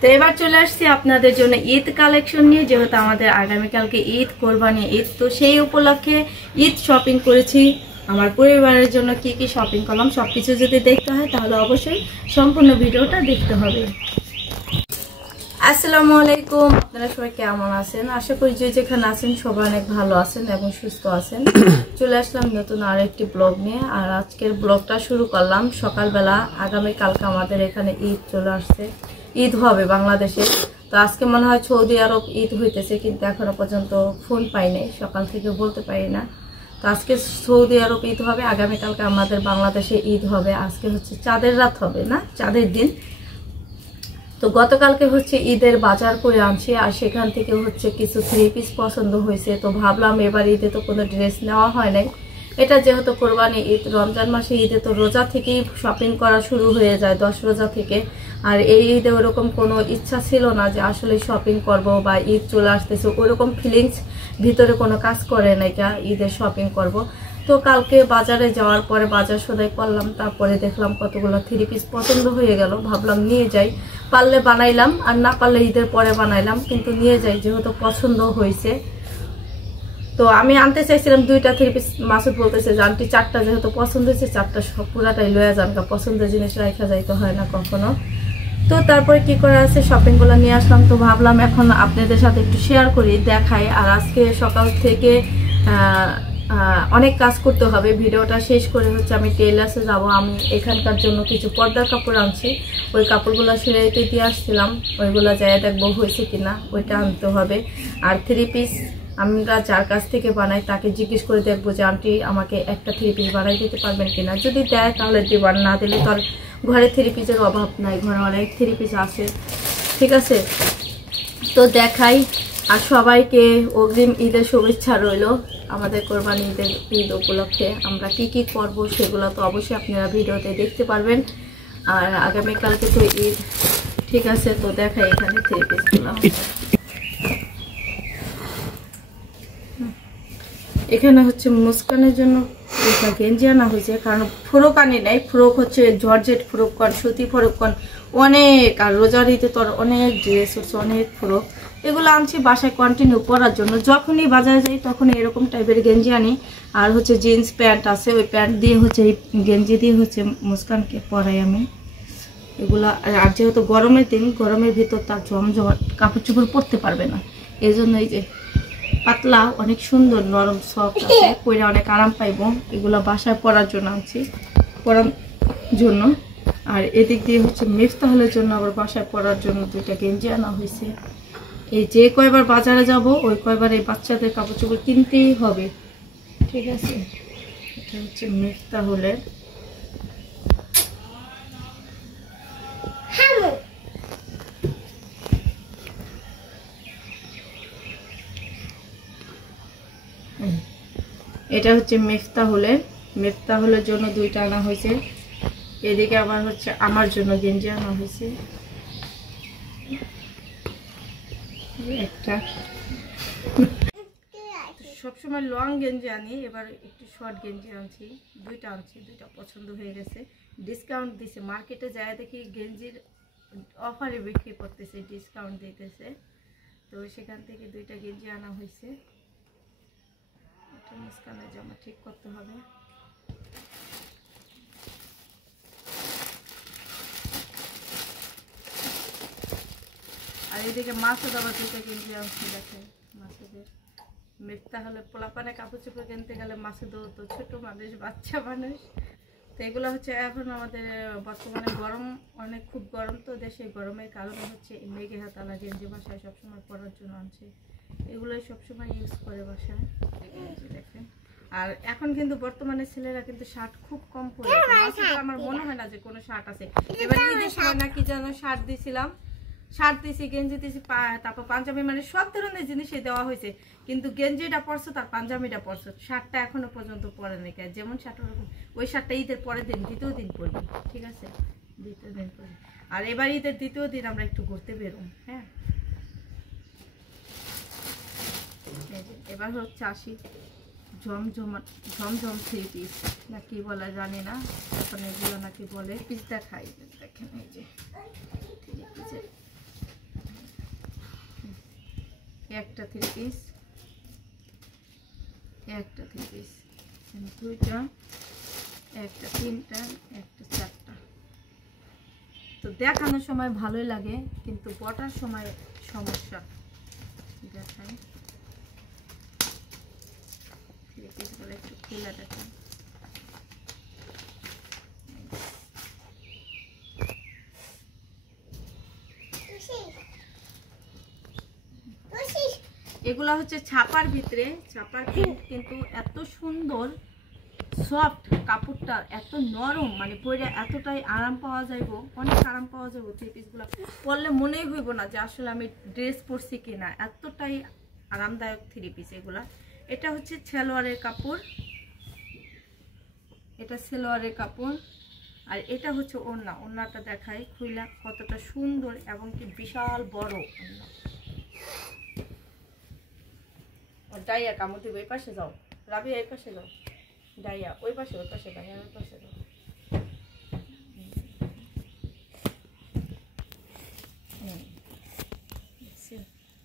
তো এবার চলে আসছি আপনাদের জন্য ঈদ কালেকশন নিয়ে, যেহেতু আমাদের আগামীকালকে ঈদ, কোরবানি ঈদ, তো সেই উপলক্ষে ঈদ শপিং করেছি। আমার পরিবারের জন্য কি কি শপিং করলাম সবকিছু যদি দেখতে হয় তাহলে অবশ্যই সম্পূর্ণ ভিডিওটা দেখতে হবে। আসসালামু আলাইকুম, আপনারা সবাই কেমন আছেন? আশা করি যে যেখানে আছেন সবাই অনেক ভালো আছেন এবং সুস্থ আছেন। চলে আসলাম নতুন আর একটি ব্লগ নিয়ে। আর আজকের ব্লগটা শুরু করলাম সকালবেলা। আগামীকালকে আমাদের এখানে ঈদ চলে আসছে, ঈদ হবে বাংলাদেশে। তো আজকে মনে হয় সৌদি আরব ঈদ হইতেছে, কিন্তু এখনো পর্যন্ত ফোন পাই নাই, সকাল থেকে বলতে পারি না। তো আজকে সৌদি আরব ঈদ হবে, আগামীকালকে আমাদের বাংলাদেশে ঈদ হবে। আজকে হচ্ছে চাঁদের রাত হবে না, চাঁদের দিন। তো গতকালকে হচ্ছে ঈদের বাজার করে আনছি, আর সেখান থেকে হচ্ছে কিছু 3 পিস পছন্দ হয়েছে। তো ভাবলাম এবার ঈদে তো কোনো ড্রেস নেওয়া হয় নাই, এটা যেহেতু কোরবানি ঈদ, রমজান মাসে ঈদে তো রোজা থেকেই শপিং করা শুরু হয়ে যায়, 10 রোজা থেকে। আর এই ঈদে ওরকম কোনো ইচ্ছা ছিল না যে আসলে শপিং করব বা ঈদ চলে আসতেছে, ওরকম ফিলিংস ভিতরে কোনো কাজ করে না এটা ঈদের শপিং করব। তো কালকে বাজারে যাওয়ার পরে বাজার সদাই করলাম, তারপরে দেখলাম কতগুলো 3 পিস পছন্দ হয়ে গেল। ভাবলাম নিয়ে যাই, পারলে বানাইলাম আর না পারলে ঈদের পরে বানাইলাম, কিন্তু নিয়ে যাই যেহেতু পছন্দ হয়েছে। তো আমি আনতে চাইছিলাম 2টা 3 পিস, মাসুদ বলতেছে যে আন্টি 4টা যেহেতু পছন্দ হয়েছে 4টা সব পুরাটাই লয়ে যান, পছন্দের জিনিস রাখা যাইতে হয় না কখনো। তো তারপরে কি করা আছে, শপিংগুলো নিয়ে আসলাম। তো ভাবলাম এখন আপনাদের সাথে একটু শেয়ার করি, দেখাই। আর আজকে সকাল থেকে অনেক কাজ করতে হবে। ভিডিওটা শেষ করে হচ্ছে আমি টেইলার্সে যাব। আমি এখানকার জন্য কিছু পর্দার কাপড় আনছি, ওই কাপড়গুলো সিলাইতে দিয়ে আসছিলাম, ওইগুলো যাই দেখবো হয়েছে কিনা, ওইটা আনতে হবে। আর 3 পিস আমরা যার কাছ থেকে বানাই তাকে জিজ্ঞেস করে দেখবো যে আন্টি আমাকে একটা 3 পিস বানাই দিতে পারবেন কিনা। যদি দেয় তাহলে দিবার, না দিলে তোর ঘরে 3 পিসের অভাব নাই, ঘরে অনেক 3 পিস আছে, ঠিক আছে। তো দেখাই। আর সবাইকে অগ্রিম ঈদের শুভেচ্ছা রইল। আমাদের কোরবানি ঈদ উপলক্ষে আমরা কি কি করব সেগুলো তো অবশ্যই আপনারা ভিডিওতে দেখতে পারবেন। আর আগামীকালকে তো ঈদ, ঠিক আছে। তো দেখাই এখানে 3 পিসগুলো। এখানে হচ্ছে মুস্কানের জন্য একটা গেঞ্জি আনা হয়েছে, কারণ ফ্রক আনি নাই। ফ্রক হচ্ছে জর্জেট ফ্রক কন, সুতি ফ্রক কন অনেক, আর রোজার ঈদে তোর অনেক ড্রেস হচ্ছে, অনেক ফ্রক। এগুলো আনছি বাসায় কন্টিনিউ পরার জন্য। যখনই বাজারে যাই তখন এরকম টাইপের গেঞ্জি আনি। আর হচ্ছে জিন্স প্যান্ট আছে, ওই প্যান্ট দিয়ে হচ্ছে এই গেঞ্জি দিয়ে হচ্ছে মুস্কানকে পরাই আমি এগুলা। আর যেহেতু গরমের দিন, গরমের ভিতর তার জমজমাট কাপড় চোপড় পরতে পারবে না, এই জন্য এই যে পাতলা অনেক সুন্দর নরম সফট আছে, পরে অনেক আরাম পাইব। এগুলো বাসায় পরার জন্য আনছি, পরার জন্য। আর এদিক দিয়ে হচ্ছে মিফতাহলের জন্য আবার বাসায় পরার জন্য 2টা গেঞ্জি আনা হয়েছে। এই যে কয়বার বাজারে যাব ওই কয়বার এই বাচ্চাদের কাপড় চোপড় কিনতেই হবে, ঠিক আছে। এটা হচ্ছে মিফতাহলের। এটা হচ্ছে মিফতাহলের জন্য 2টা আনা হয়েছে। এদিকে আবার হচ্ছে আমার জন্য গেঞ্জি আনা হয়েছে একটা। সবসময় লং গেঞ্জি আনি, এবার একটু শর্ট গেঞ্জি আনছি, 2টা আনছি, 2টা পছন্দ হয়ে গেছে। ডিসকাউন্ট দিছে, মার্কেটে যায় দেখি গেঞ্জির অফারে বিক্রি করতেছে, ডিসকাউন্ট দিতেছে। তো সেখান থেকে 2টা গেঞ্জি আনা হয়েছে। এটা মুস্কানের জামা ঠিক করতে হবে। আর এইদিকে মাসুদ আবার 2টা গেঞ্জি আনছি, দেখেন মাসুদের। মিফতাহলে পোলাপানে কাপড় চোপড় কিনতে গেলে মাসুদও তো ছোট মানুষ, বাচ্চা মানুষ। তো এগুলো হচ্ছে এখন আমাদের বর্তমানে গরম, অনেক খুব গরম, তো দেশে গরমের কারণে হচ্ছে মেঘে হাতালা গেঞ্জি বাসায় সবসময় পরার জন্য আনছে। এগুলোই সবসময় ইউজ করে বাসায়, দেখেন। আর এখন কিন্তু বর্তমানে ছেলেরা কিন্তু শার্ট খুব কম পরে, আমার মনে হয় না যে কোনো শার্ট আছে। এবার ঈদের সময় নাকি যেন শার্ট দিয়েছিলাম, শার্ট দিয়েছি, গেঞ্জি দিয়েছি, তারপর পাঞ্জাবি, মানে সব ধরনের জিনিসই দেওয়া হয়েছে, কিন্তু গেঞ্জিটা পরছো তার পাঞ্জাবিটা পরছো, শার্টটা এখনো পর্যন্ত পরে নেই। যেমন শার্ট ওরকম, ওই শার্টটা ঈদের পরের দিন, 2য় দিন পরবি, ঠিক আছে, 2য় দিন পরে। আর এবার ঈদের 2য় দিন আমরা একটু ঘুরতে বেরোম, হ্যাঁ। এবার হচ্ছে আসি ঝমঝম 3 পিস না কি বলে জানি না, এখন এগুলো নাকি বলে পিস দেখাই। দেখেন এই যে 3 পিসের একটা 3 পিস, একটা 3 পিস, দুইটা, একটা, তিনটা, একটা, চারটা। তো দেখানোর সময় ভালোই লাগে, কিন্তু বটার সময় সমস্যা। দেখাই 3 পিসগুলো একটু খুলে দেখাই। এগুলা হচ্ছে ছাপার ভিতরে, ছাপার কিন্তু এত সুন্দর সফট, কাপড়টা এত নরম, মানে পরে এতটাই আরাম পাওয়া যাইব, অনেক আরাম পাওয়া যাবো। 3 পিসগুলো পরলে মনেই হইব না যে আসলে আমি ড্রেস পরছি কিনা, এতটাই আরামদায়ক 3 পিস এগুলা। এটা হচ্ছে সালোয়ারের কাপড়, এটা সালোয়ারের কাপড়, আর এটা হচ্ছে ওড়না। ওড়নাটা দেখাই খুইলা কতটা সুন্দর এবং কি বিশাল বড় ওড়না। ডাইয়া কামড় দিবে, এই পাশে যাও রাবি, এই পাশে যাও, ডাইয়া ওই পাশে, ওই পাশে ডাইয়া, ওই পাশে যাও।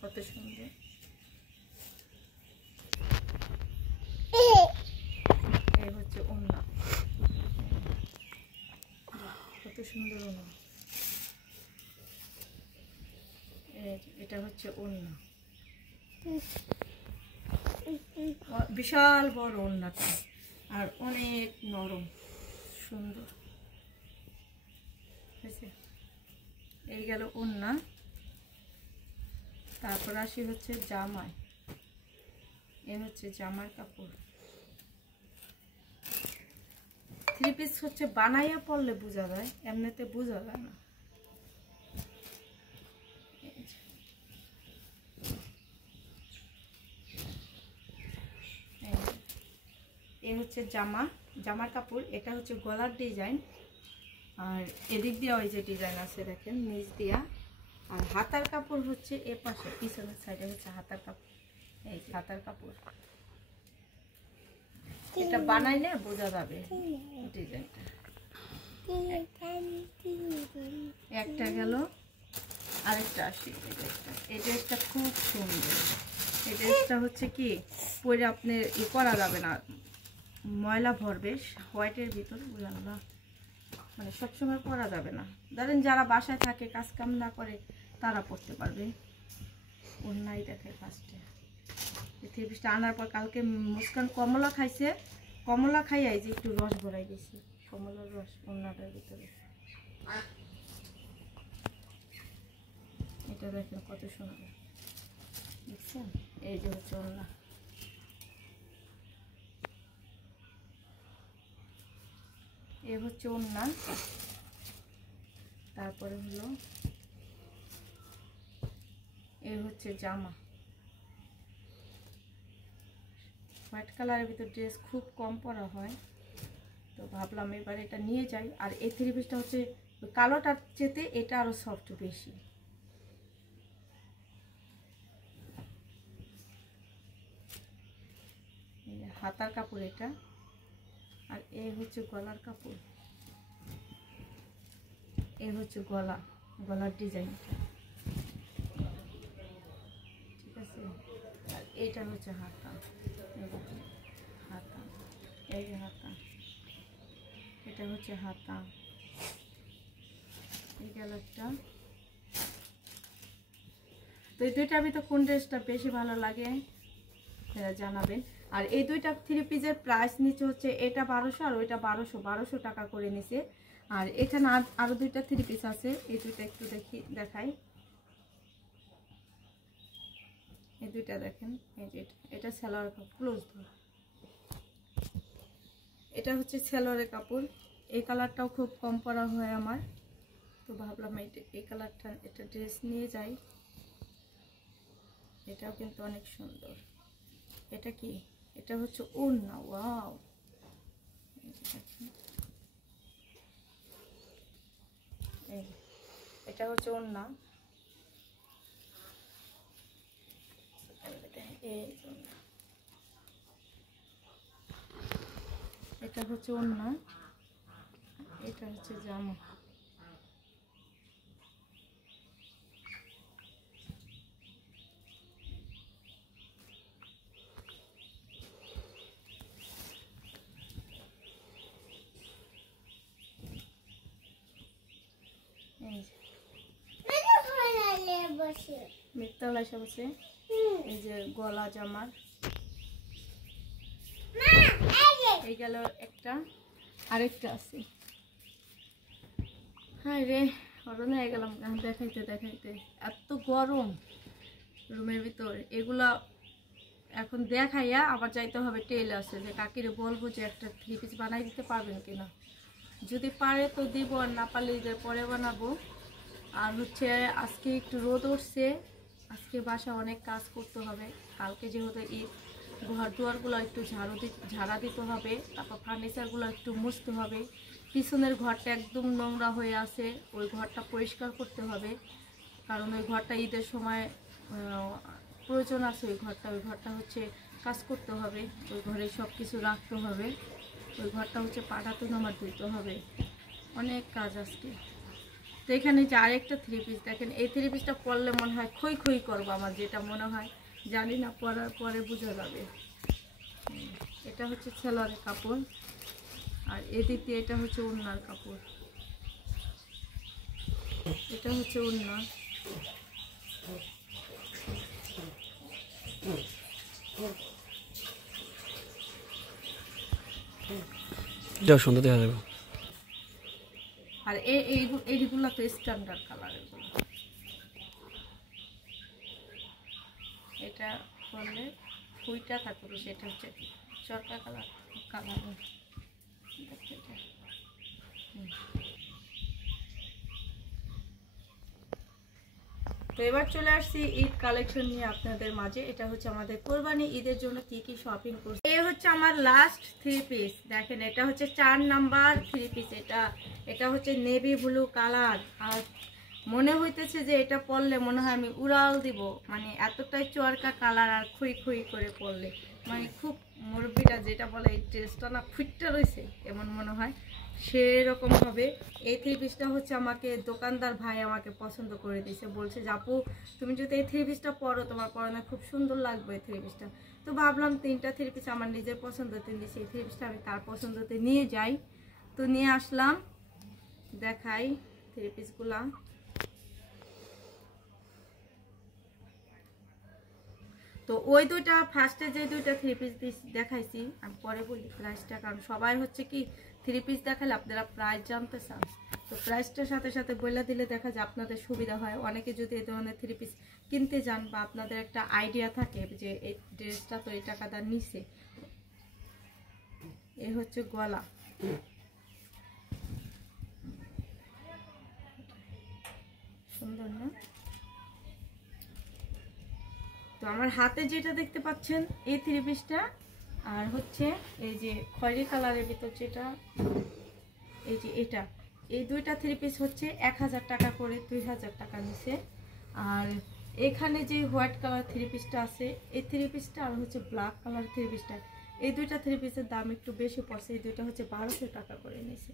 কত সুন্দর, এই হচ্ছে ওড়না, কত সুন্দর ওড়না। এটা হচ্ছে ওড়না, বিশাল বড় ওড়নাটা, আর অনেক নরম সুন্দর। এই গেল ওড়না। তারপর আসি হচ্ছে জামায়, এই হচ্ছে জামার কাপড়। 3 পিস হচ্ছে বানাইয়া পড়লে বোঝা যায়, এমনিতে বোঝা যায় না। এই হচ্ছে জামা, জামার কাপড়। এটা হচ্ছে গলার ডিজাইন, আর এদিক দিয়ে ওই যে ডিজাইন আছে দেখেন নিচ দিয়া। আর হাতার কাপড় হচ্ছে এ পাশে, পিছনের সাইডে হচ্ছে হাতার কাপড়। এই হাতার কাপড়, এটা বানাইলে বোঝা যাবে ডিজাইনটা। একটা গেল, আরেকটা আসি। এটা একটা খুব সুন্দর, এই ড্রেসটা হচ্ছে কি পরে আপনি ই করা যাবে না, ময়লা ভরবে হোয়াইটের ভিতর, বুঝলাম না, মানে সবসময় পরা যাবে না। ধরেন যারা বাসায় থাকে, কাজ কাম না করে, তারা পরতে পারবে। ওড়নাই দেখে ফার্স্টে। এই 3 পিসটা আনার পর কালকে মুস্কান কমলা খাইছে, কমলা খাইয়াই যে একটু রস ভরাই দিয়েছি, কমলার রস ওড়নাটার ভিতরে। এটা দেখেন কত সুন্দর, দেখছেন? এই যে হচ্ছে ওড়না, এ হচ্ছে ওড়না। তারপরে হলো এ হচ্ছে জামা। হোয়াইট কালারের ভিতর ড্রেস খুব কম পরা হয়, তো ভাবলাম এবার এটা নিয়ে যাই। আর এই 3 পিসটা হচ্ছে কালোটার চেতে এটা আরো সফট বেশি। হাতার কাপড় এটা, আর এই হচ্ছে গলার কাপড়, এই হচ্ছে গলা, গলার ডিজাইনটা, ঠিক আছে। আর এইটা হচ্ছে হাতা, হাতা, এই যে হাতা, এটা হচ্ছে হাতা। এই গেল একটা। তো এই দুইটার ভিতর কোন ড্রেসটা বেশি ভালো লাগে জানাবেন। আর এই দুইটা 3 পিসের প্রাইস নিচে হচ্ছে, এটা 1200 আর ওইটা 1200 টাকা করে নিছে। আর এখানে আরো দুইটা 3 পিস আছে, এই দুইটা একটু দেখাই। এই দুইটা দেখেন, এই যে এটা সালোয়ার কাপড়, ক্লোজ ধর। এটা হচ্ছে সালোয়ারের কাপড়, এই কালারটাও খুব কম পরা হয় আমার, তো ভাবলাম এই কালারটা এটা ড্রেস নিয়ে যাই। এটাও কিন্তু অনেক সুন্দর। এটা কি? এটা হচ্ছে ওড়না, ওয়াও, এটা হচ্ছে ওড়না, এটা হচ্ছে ওড়না, এটা হচ্ছে জামা। মিথ্যাওয়ালা এসে বসে। এই যে গলা জামার, এই গেল একটা, আরেকটা আছে। হ্যাঁ রে, অরণ্য হয়ে গেলাম দেখাইতে দেখাইতে, এত গরম রুমের ভিতর। এগুলা এখন দেখাইয়া আবার যাইতে হবে টেইলার্সে, যে কাকিরে বলবো যে একটা 3 পিস বানাই দিতে পারবেন কিনা। যদি পারে তো দিব, আর না পারলে ঈদের পরে বানাবো। আর হচ্ছে আজকে একটু রোদ উঠছে, আজকে বাসা অনেক কাজ করতে হবে। কালকে যেহেতু ঈদ, ঘর দুয়ারগুলো একটু ঝাড়া দিতে হবে, তারপর ফার্নিচারগুলো একটু মুছতে হবে। পিছনের ঘরটা একদম নোংরা হয়ে আছে, ওই ঘরটা পরিষ্কার করতে হবে, কারণ ওই ঘরটা ঈদের সময় প্রয়োজন আছে। ওই ঘরটা হচ্ছে কাজ করতে হবে, ওই ঘরে সব কিছু রাখতে হবে। ওই ঘরটা হচ্ছে পাটাতে নামার দিতে হবে, অনেক কাজ আজকে। তো এখানে যে আরেকটা 3 পিস দেখেন, এই 3 পিসটা পরলে মনে হয় খই খই করবো, আমার যেটা মনে হয়, জানি না, পরার পরে বোঝা যাবে। এটা হচ্ছে সেলোয়ারের কাপড়, আর এদিকে এটা হচ্ছে ওড়নার কাপড়। এটা হচ্ছে ওড়না। এটাও সুন্দর দেখা যাবে। আর এইগুলো তো স্ট্যান্ডার্ড কালারের গুলো। এটা করলে ফুইটা থাকবে, সেটা হচ্ছে চরকা কালার। তো এবার চলে আসছি ঈদ কালেকশন নিয়ে আপনাদের মাঝে। এটা হচ্ছে আমাদের কোরবানি ঈদের জন্য কি কি শপিং করছি। এই হচ্ছে আমার লাস্ট 3 পিস দেখেন, এটা হচ্ছে 4 নাম্বার 3 পিস। এটা হচ্ছে নেভি ব্লু কালার, আর মনে হইতেছে যে এটা পরলে মনে হয় আমি উড়াল দিব, মানে এতটাই চরকা কালার, আর খুই খুই করে পরলে মানে খুব মুরব্বিটা যেটা বলে এই ড্রেসটা না ফুটটা রয়েছে এমন মনে হয়, সেরকম হবে। এই 3 পিসটা হচ্ছে আমাকে দোকানদার ভাই আমাকে পছন্দ করে দিয়েছে, বলছে যে আপু তুমি যদি এই 3 পিসটা পরো, তোমার পরনে খুব সুন্দর লাগবে এই 3 পিসটা। তো ভাবলাম 3টা 3 পিস আমার নিজের পছন্দতে নিয়েছি, এই 3 পিসটা আমি তার পছন্দতে নিয়ে যাই। তো নিয়ে আসলাম, দেখাই 3 পিসগুলা। তো ওই দুইটা ফার্স্টে যে দুইটা 3 পিস দেখাইছি, আমি পরে বলি প্রাইসটা, কারণ সবাই হচ্ছে কি 3 পিস দেখালে আপনারা প্রাইস জানতে চান। তো প্রাইসটার সাথে সাথে বলে দিলে দেখা যায় আপনাদের সুবিধা হয়। অনেকে যদি এই ধরনের 3 পিস কিনতে যান, বা আপনাদের একটা আইডিয়া থাকে যে এই ড্রেসটা তো এই টাকাটা নিছে। এই হচ্ছে গলা, সুন্দর না? তো আমার হাতে যেটা দেখতে পাচ্ছেন এই 3 পিসটা, আর হচ্ছে এই যে খয়েরি কালারের ভিতর যেটা, এই যে এটা, এই দুইটা 3 পিস হচ্ছে 1000 টাকা করে, 2000 টাকা নিছে। আর এখানে যে হোয়াইট কালার 3 পিসটা আছে, এই 3 পিসটা, আর হচ্ছে ব্ল্যাক কালার 3 পিসটা, এই দুইটা 3 পিসের দাম একটু বেশি পড়ছে। এই দুইটা হচ্ছে 1200 টাকা করে নিছে।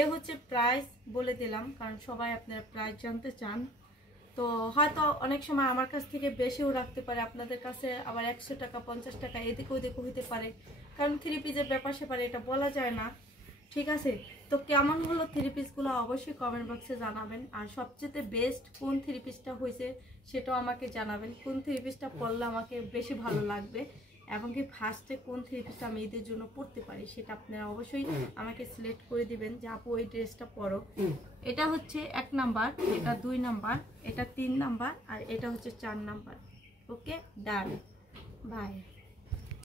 এ হচ্ছে প্রাইস বলে দিলাম, কারণ সবাই আপনারা প্রাইস জানতে চান। তো হয়তো অনেক সময় আমার কাছ থেকে বেশিও রাখতে পারে, আপনাদের কাছে আবার 100 টাকা 50 টাকা এদিকে ওদিকে হইতে পারে, কারণ 3 পিসের ব্যাপার সেপারে এটা বলা যায় না। ঠিক আছে, তো কেমন হলো 3 পিসগুলো অবশ্যই কমেন্ট বক্সে জানাবেন। আর সবচেয়ে বেস্ট কোন 3 পিসটা হয়েছে সেটাও আমাকে জানাবেন, কোন 3 পিসটা পরলে আমাকে বেশি ভালো লাগবে, এবং কি ফার্স্টে কোন 3 পিসটা আমি ঈদের জন্য পরতে পারি সেটা আপনারা অবশ্যই আমাকে সিলেক্ট করে দিবেন যে আপু এই ড্রেসটা পরো। এটা হচ্ছে 1 নাম্বার, এটা 2 নাম্বার, এটা 3 নাম্বার, আর এটা হচ্ছে 4 নাম্বার। Okay, done, by.